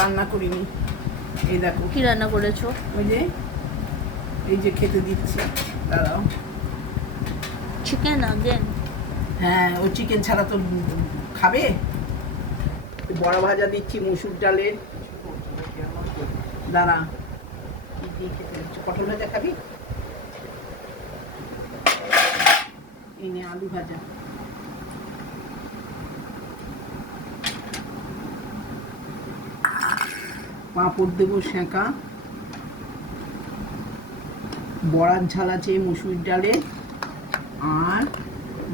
রান্না করিনি। এই দেখো কি রান্না করেছো? ওই যে এই যে খেতে দিচ্ছি, দাঁড়াও। Chicken again? হ্যাঁ, ও চিকেন ছাড়া তো খাবে। বড়া ভাজা দিচ্ছি মুসুর ডালের। দাঁড়া, কি দিয়ে খেতে দিচ্ছি? পটল ভাজা খাবি? এই নে আলু ভাজা। পাঁপড় দেবো সেঁকা। বড়ার ঝাল আছে মুসুর ডালে, আর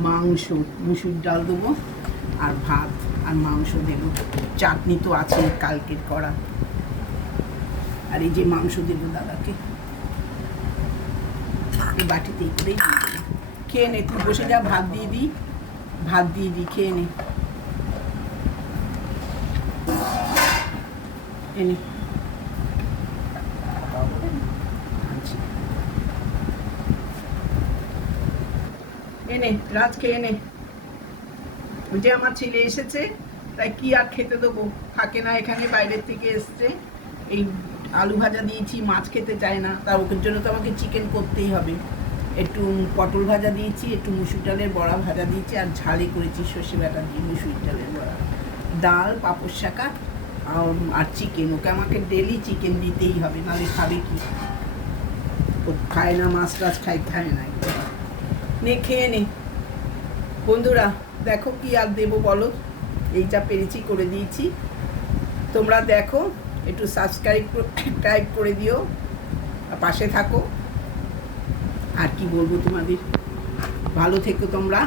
মাংস, মুসুর ডাল দেবো আর ভাত আর মাংস দেবো। চাটনি তো আছে কালকের করা। আর এই যে মাংস দেবো দাদাকে, এই বাটিতে এই করেই দিয়ে দেবো। খেয়ে নে, তুই বসে যা, ভাত দিয়ে দিই, ভাত দিয়ে দিই, খেয়ে নে। এনে এনে রাজ খেয়ে নে। যে আমার ছেলে এসেছে, তাই কি আর খেতে দেবো, থাকে না এখানে, বাইরের থেকে এসছে। এই আলু ভাজা দিয়েছি, মাছ খেতে চায় না, তা ওর জন্য তো আমাকে চিকেন করতেই হবে। একটু পটল ভাজা দিয়েছি, একটু মুসুর ডালের বড়া ভাজা দিয়েছি, আর ঝালি করেছি সর্ষে বাটা দিয়ে মুসুর ডালের বড়া, ডাল, পাঁপড় শাকা আর চিকেন। ওকে আমাকে ডেলি চিকেন দিতেই হবে, নাহলে খাবে কি? ও খায় না, মাছ টাছ খায় না। নে খেয়ে নে। বন্ধুরা দেখো কি আর দেবো বলো, এইটা পেরেছি করে দিয়েছি। তোমরা দেখো, একটু সাবস্ক্রাইব করে দিও, পাশে থাকো। আর কি বলবো তোমাদের, ভালো থেকো তোমরা।